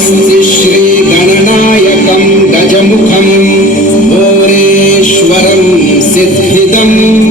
स्वस्ति श्रीगणनायकं गजमुखं मोरेश्वरं सिद्धिदम्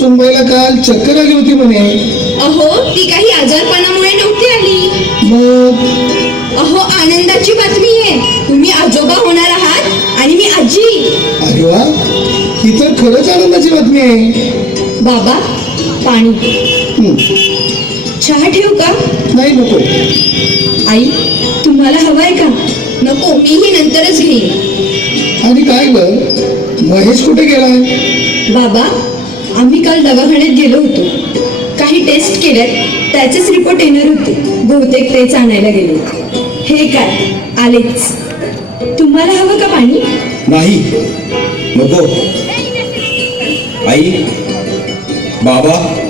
सुनबाईला काल चक्कर आली होती म्हणे. अहो ती काही आजारपणामुळे नव्हती आली. मग? अहो आनंदाची बातमी आहे. तुम्ही आजोबा होणार आहात आणि मी आजी. अरे वा ही तर खरंच आनंदाची बातमी आहे. बाबा पाणी. हं, चहा ठेवू का? नाही नको. आई तुम्हाला हवाय का? नको मीही नंतरच घेईन. आणि काय ग? महेश कुठे गेलाय? बाबा आम्ही काल दवाखान्यात गेलो होतो. काही टेस्ट केल्यात त्याचेच रिपोर्ट येणार होते. बहुतेक तेच आणायला गेले. हे काय? आलेच. तुम्हाला हवं का पाणी? नाही. नको. आई बाबा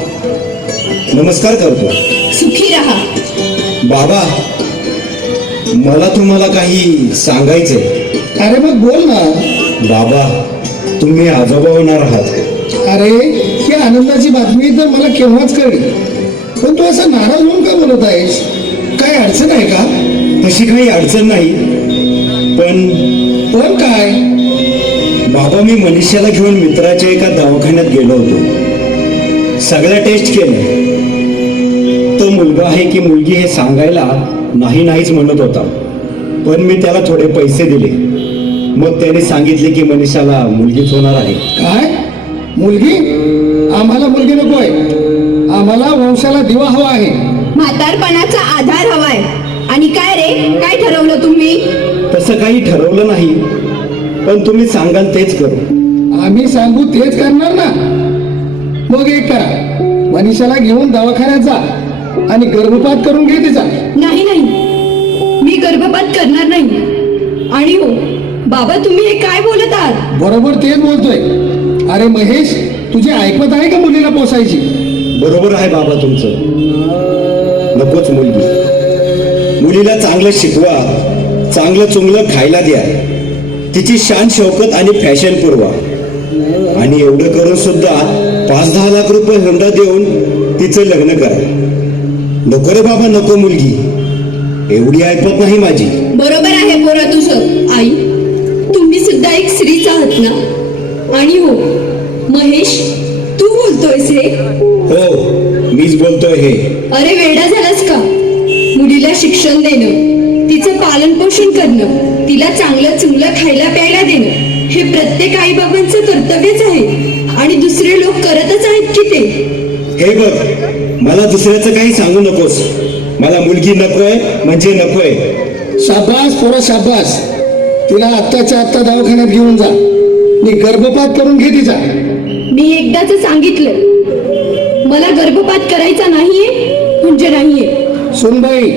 नमस्कार करतो. सुखी राहा. बाबा मला तुम्हाला काही सांगायचंय. अरे मग बोल ना. बाबा तुम्ही आजोबा होणार आहात. अरे ही आनंदाची बातमी तर मला केव्हाच कळली. पण तू असं नाराज होऊन का बोलत आहेस? काय अडचण आहे का? तशी काही अडचण नाही. पण पण काय? बाबा मी मनीषाला घेऊन मित्राच्या एका दवाखान्यात गेलो होतो. सगळ्या टेस्ट केल्या. तो मुलगा आहे की मुलगी हे सांगायला नाही नाहीच म्हणत होता. पण मी त्याला थोडे पैसे दिले. मग त्याने सांगितले की मनीषाला मुलगीच होणार आहे. काय? मुलगी आम्हाला मुलगी नकोय. आम्हाला वंशाला दिवा हवा आहे. म्हातारपणाचा आधार हवाय. आणि काय रे? काय ठरवलं तुम्ही? तसं काही ठरवलं नाही. पण तुम्ही सांगाल तेच करू. आम्ही सांगू तेच करणार ना. मग एक करा. मनीषाला घेऊन दवाखान्यात जा. आणि गर्भपात करून घे तिचा. नाही नाही. मी गर्भपात करणार नाही. आणि हो बाबा तुम्ही हे काय बोलत आहात? बरोबर तेच बोलतोय. अरे महेश तुझी ऐकत आहे का मुलीला पोसायची? बरोबर आहे बाबा तुमचं. नकोच मुलगी. मुलीला चांगलं शिकवा चांगलं चुंगलं खायला द्या. तिची शान शौकत आणि फॅशन पुरवा. आणि एवढं करून सुद्धा पाच दहा लाख रुपये हुंडा देऊन तिचं लग्न करा. नको रे बाबा नको मुलगी. एवढी ऐकत नाही माझी. बरोबर आहे पोरा तुझं. आई तुम्ही सुद्धा एक स्त्रीच आहात ना? आणि हो महेश तू बोलतोयस हे हो मीच बोलतोय हे. अरे वेडा झालास का? मुलीला शिक्षण देणं तिचं पालन पोषण करणं तिला चांगलं चुंगलं खायला प्यायला देणं हे प्रत्येक आई बाबांचं कर्तव्यच आहे. आणि दुसरे लोक करतच आहेत की ते? हे बघ मला दुसऱ्याचं काही सांगू नकोस. मला मुलगी नकोय म्हणजे नकोय. शाबास पोरा शाबास. तिला आत्ताच्या आत्ता दवाखान्यात घेऊन जा. मी गर्भपात करून घे तिचा मी एकदाच सांगितलं. मला गर्भपात करायचा नाहीये म्हणजे नाहीये. सुनबाई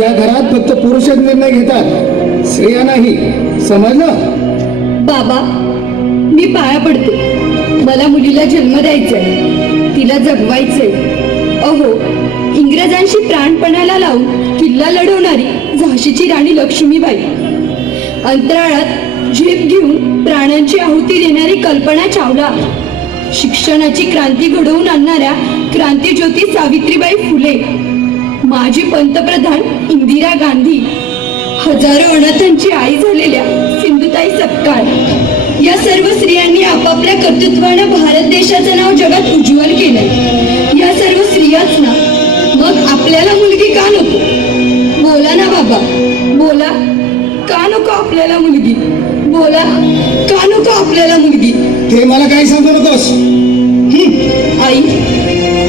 या घरात फक्त पुरुषच निर्णय घेतात स्त्रिया नाही. समजलं? बाबा मी पाया पडते. मला मुलीला जन्म द्यायचाय तिला जगवायचंय. अहो इंग्रजांशी प्राणपणाला लावून किल्ला लढवणारी झाशीची राणी लक्ष्मीबाई. अंतराळात झेप घेऊन प्राणांची आहुती देणारी कल्पना चावला. शिक्षणाची क्रांती घडवून आणणाऱ्या क्रांतीज्योती सावित्रीबाई फुले. माजी पंतप्रधान इंदिरा गांधी. हजारो अनाथांची आई झालेल्या सिंधुताई सपकाळ. या सर्व स्त्रियांनी आपापल्या कर्तृत्वानं भारत देशाचं नाव जगात उज्ज्वल केलं या सर्व स्त्रियाच ना मग आपल्याला मुलगी का नको? बोला ना बाबा. बोला. का नको आपल्याला मुलगी? बोला का नको आपल्याला मुलगी? ते मला काही सांगू नकोस आई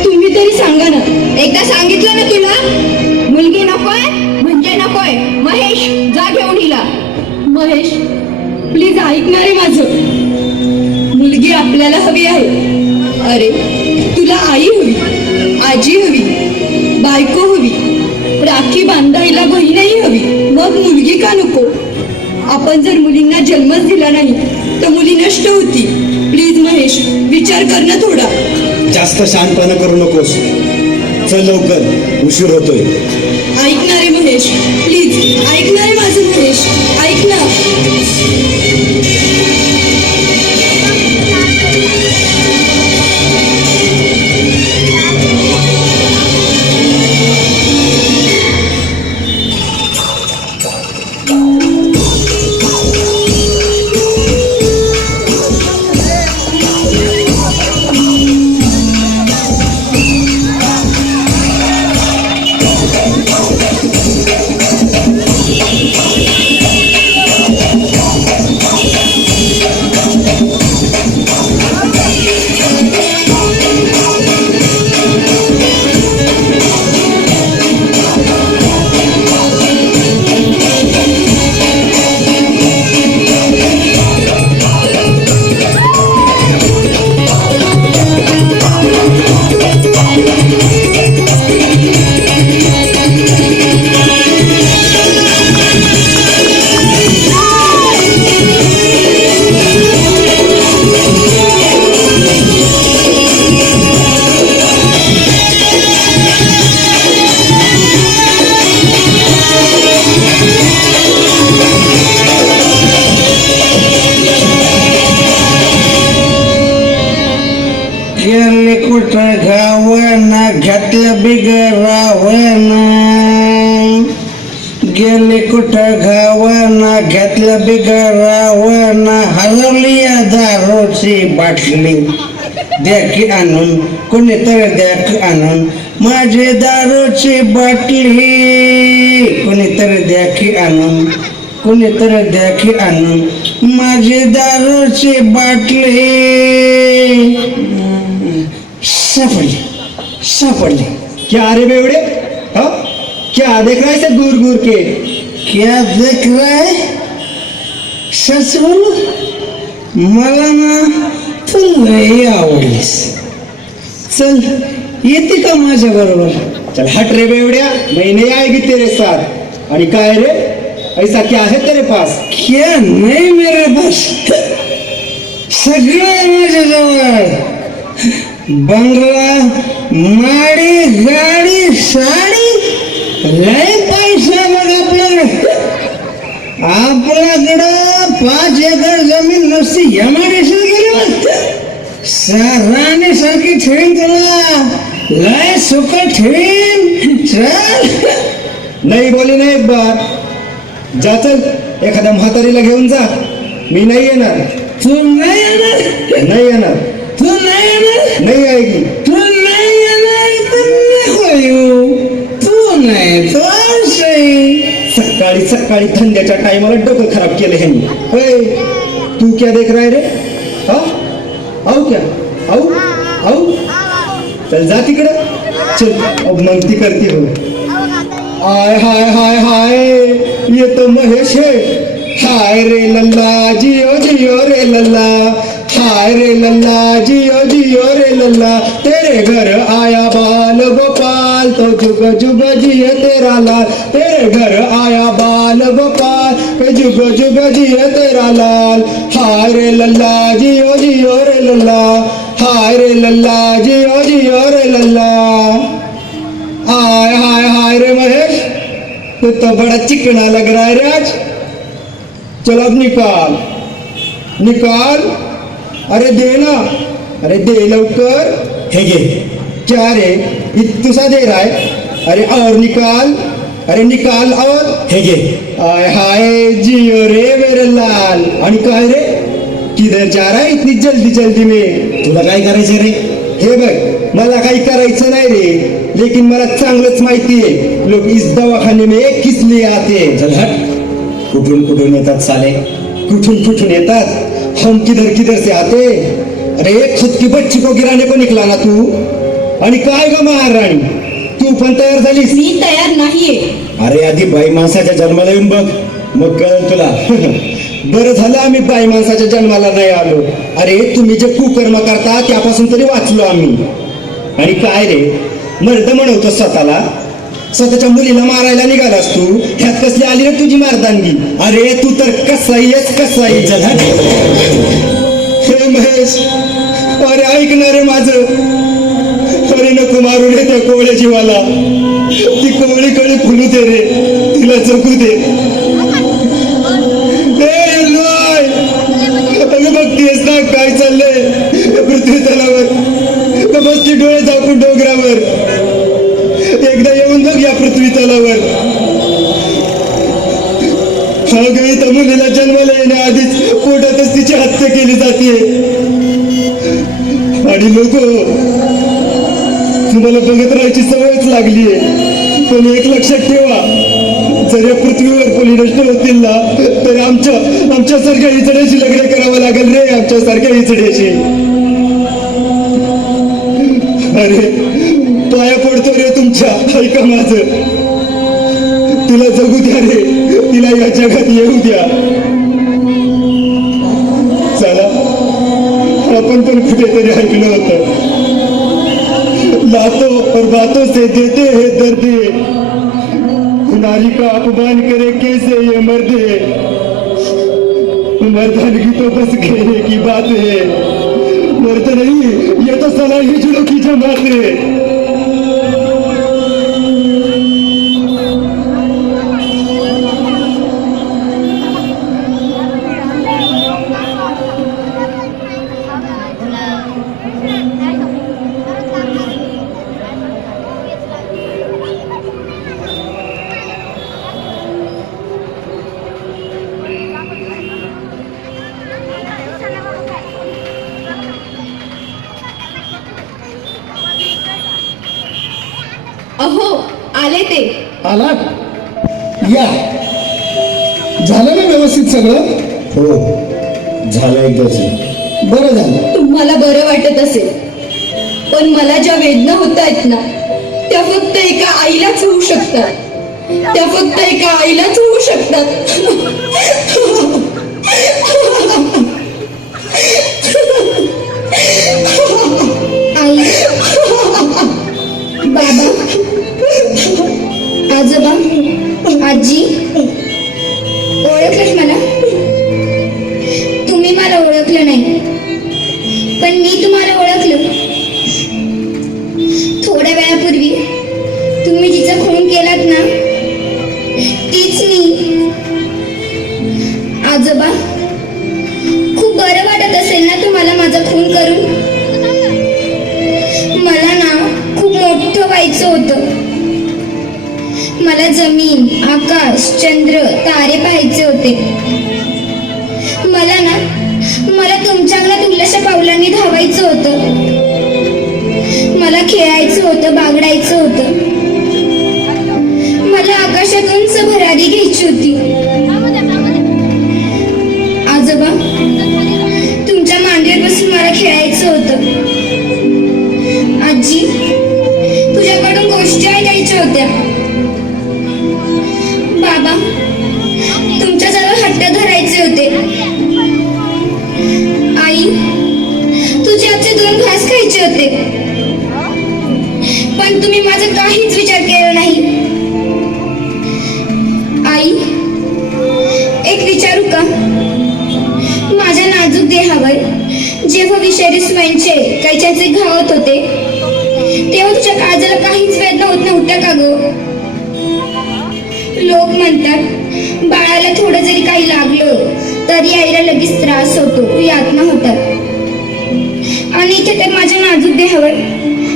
तुम्ही तरी सांगा ना. एकदा सांगितलं ना तुला? मुलगी नकोय म्हणजे नकोय. महेश जा घेऊन हिला. महेश प्लीज ऐकणार आहे माझं. मुलगी आपल्याला हवी आहे. अरे. तुला आई हवी आजी हवी बायको हवी राखी बांधायला बहीणही हवी. मग मुलगी का नको? आपण जर मुलींना जन्मच दिला नाही तर मुली नष्ट होती. प्लीज महेश विचार कर ना थोडा. जास्त शांतपणा करू नकोस. चल लवकर उशीर होतोय. ऐकणारे महेश प्लीज ऐकणारे बाटली की आणून कोणीतरी द्या की आणून माझी दारूची बाटली. कोणीतरी की आणून कोणीतरी द्या की आणून माझी दारूची बाटली. सापडली सापडली. क्या रे बेवड़े? हाँ? क्या देख रहा है ऐसे दूर दूर के? क्या देख रहा है? सच बोलो मला ना तू लई आवडलीस चल येते का माझ्या बरोबर? चल हट रे बेवड्या. मैं नहीं आएगी तेरे साथ? आणि काय रे? ऐसा क्या है तेरे पास? क्या नाही मेरे पास? सगळं आहे माझ्याजवळ. बंगला माडी गाडी साडी लय पैसा मग आपल्याकडे. आपल्याकडं पाच एकर जमीन नसती एमआयडीसी गेली राणी सारखी ठेवीन तुला लय सुख ठेवीन. चल. नाही बोली नाही एक बार जा चल. एखाद्या म्हातारीला घेऊन जा. मी नाही येणार. तू नाही येणार? नाही येणार. तू नाही येणार? नाही आएगी तू नाही येणार तर नको येऊ तू नाही तो सकाळी सकाळी धंद्याच्या टायमाला डोकं खराब केलं ह्यांनी. होय. तू क्या देख रहा है रे? हा आऊ क्या? आऊ आऊ चल जा तिकडे. चल. अब मग ती करती हो. हाय हाय हाय हाय. येतो महेश हाय रे लल्ला जिओ जिओ रे लल्ला. हाय रे लल्ला, जियो जियो रे लल्ला, तेरे घर आया बाल गोपाल तो जुग जुग जिये तेरा लाल। तेरे घर आया बाल गोपाल के जुग जुग जिये तेरा लाल। हाय रे लल्ला, जियो जियो रे लल्ला, हाय रे लल्ला, जियो जियो रे लल्ला। हाय हाय हाय रे महेश, तू तो बड़ा चिकना लग रहा है रे आज। चलो अब निकाल निकाल। अरे दे ना. अरे दे लवकर. हे घे. क्या रे इतुसा दे राय. अरे और निकाल. अरे निकाल और. हे घे. हाय हाय जियो रे मेरे लाल. आणि काय रे? किधर जा रहा है इतनी जल्दी जल्दी में? तुला काय करायचं रे? हे बघ मला काही करायचं नाही रे. लेकिन मला चांगलंच माहिती आहे. लोक इस दवाखाने में किसले आते हैं? चल हट. कुठून कुठून येतात साले? कुठून कुठून येतात? हम किधर किधर से आते अरे एक खुद की बच्ची को गिराने को निकला ना तू। आणि काय ग महाराणी? तू पण तयार झालीस? मी तयार नाहीये. अरे आधी बाई माणसाच्या जन्माला येऊन बघ. मग कळेल तुला. बरं झालं आम्ही बाई माणसाच्या जन्माला नाही आलो. अरे तुम्ही जे कुकर्म करता त्यापासून तरी वाचलो आम्ही. आणि काय रे? मर्द म्हणवतो स्वतःला. स्वतःच्या मुलीला मारायला निघालास तू. ह्यात कसली आली रे तुझी मारदानगी अरे तू तर कसाई कसाई हे महेश अरे ऐक ना रे माझं. अरे नको मारू रे त्या कोवळ्या जीवाला. ती कोवळी कळी फुलू दे रे. तिला जगू दे. बघतीयस ना काय चाललंय? पृथ्वी तलावर बसती डोळे झाकून डोंगरावर. एकदा येऊन या पृथ्वी तलावर. अगं मुलीला जन्माला येण्याआधीच पोटातच तिची हत्या केली जाते. आणि लोक तुम्हाला बघत राहायची सवयच लागली आहे पण एक लक्षात ठेवा जर या पृथ्वीवर कोणी नष्ट होतील ना तर आमच्या आमच्यासारख्या इचड्याशी लग्न करावं लागेल रे आमच्यासारख्या इचड्याशी. अरे पाया पडतो रे तुमच्या ऐका माझं तिला जगू द्या रे. तिला या जगात येऊ द्या. चला. आपण पण कुठेतरी ऐकलं होतं. लातो और बातों से देते हैं दर्द. नारी का अपमान करे कैसे ये मर्द? मर्दानगी तो बस कहने की बात है। मर्द नहीं, ये तो सलाह हिजड़ों की जमात है। आलात या. झालं ना व्यवस्थित सगळं? हो. झालं एकदाच. बरं झालं. तुम्हाला बरं वाटत असेल पण मला ज्या वेदना होत आहेत ना त्या फक्त एका आईलाच होऊ शकतात. त्या फक्त एका आईलाच होऊ शकतात. मला जमीन आकाश चंद्र तारे पाहायचे होते. मला ना मला तुमच्याकडे तुलशा पावलांनी धावायचं होतं. मला खेळायचं होतं बागडायचं होतं. मला आकाशातून भरारी घ्यायची होती. आजोबा तुमच्या मांडीवर बसून मला खेळायचं होतं. होते पण तुम्ही माझा काहीच विचार केला नाही. आई एक विचारू का? माझ्या नाजूक देहावर जेव्हा विषारी स्वयंचे कैच्याचे घावत होते तेव्हा तुझ्या काळजाला काहीच वेदना होत नव्हत्या का ग? लोक म्हणतात बाळाला थोडं जरी काही लागलं तरी आईला लगेच त्रास होतो यातना होतात. आणि इथे तर माझ्या नाजूक देहावर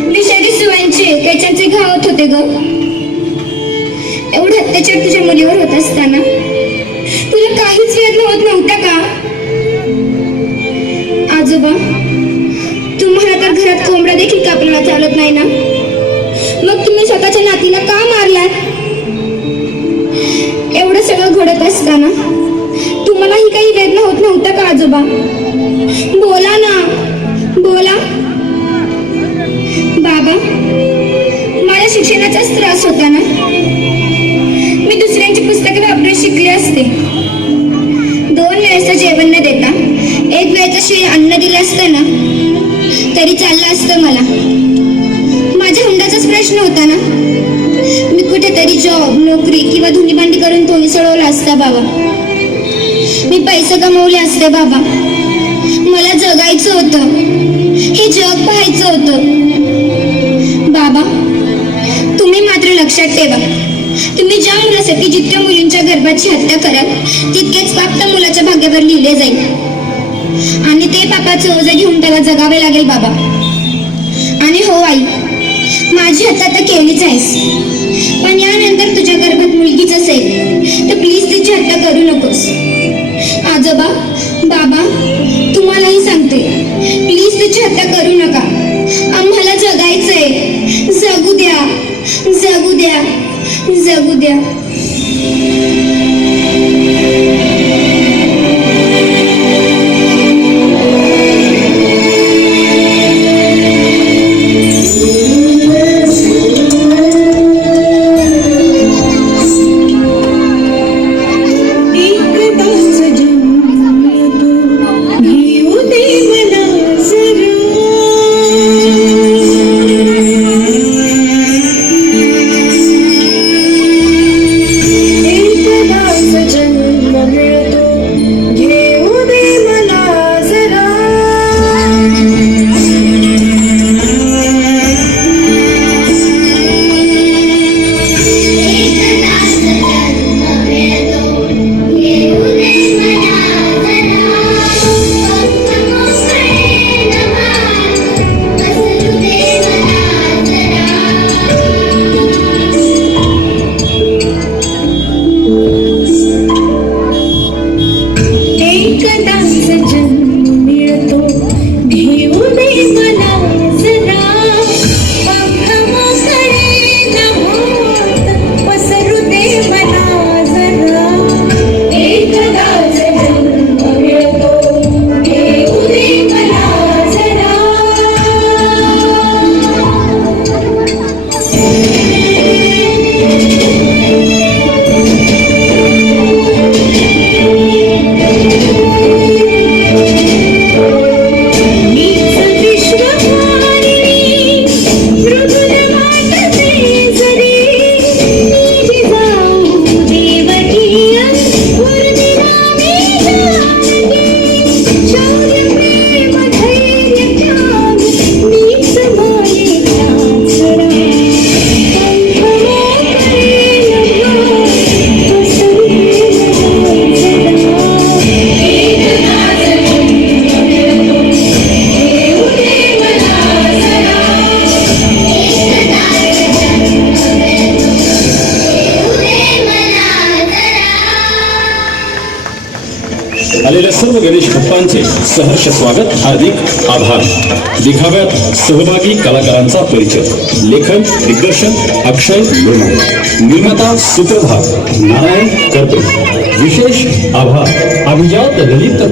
विषारी सुवांचे त्याच्याचे घावत होते ग. एवढं अत्याचार तुझ्या मुलीवर होत असताना. काहीतरी जॉब नोकरी किंवा धुनीभांडी करून तो मिसळवला असता बाबा. मी पैसे कमवले असते बाबा. मला जगायचं होतं. हे जग पाहायचं होतं. बाबा तुम्ही मात्र लक्षात ठेवा. तुम्ही ज्या मुलासाठी जितक्या मुलींच्या गर्भाची हत्या कराल तितकेच पाप त्या मुलाच्या भाग्यावर लिहिले जाईल. आणि ते पापाचं ओझं घेऊन त्याला जगावे लागेल बाबा. आणि हो आई माझी हत्या तर केलीच आहेस. पण यानंतर तुझ्या गर्भात मुलगीच असेल तर प्लीज तिची हत्या करू नकोस. आजोबा बाबा तुम्हालाही सांगते प्लीज तिची हत्या करू नका. सहर्ष स्वागत हार्दिक आभार. दिखाव्यात सहभागी कलाकारांचा परिचय. लेखन दिग्दर्शन अक्षय लोणा निर्माता सुप्रभा नारायण करपे. विशेष आभार. अभिजात ललित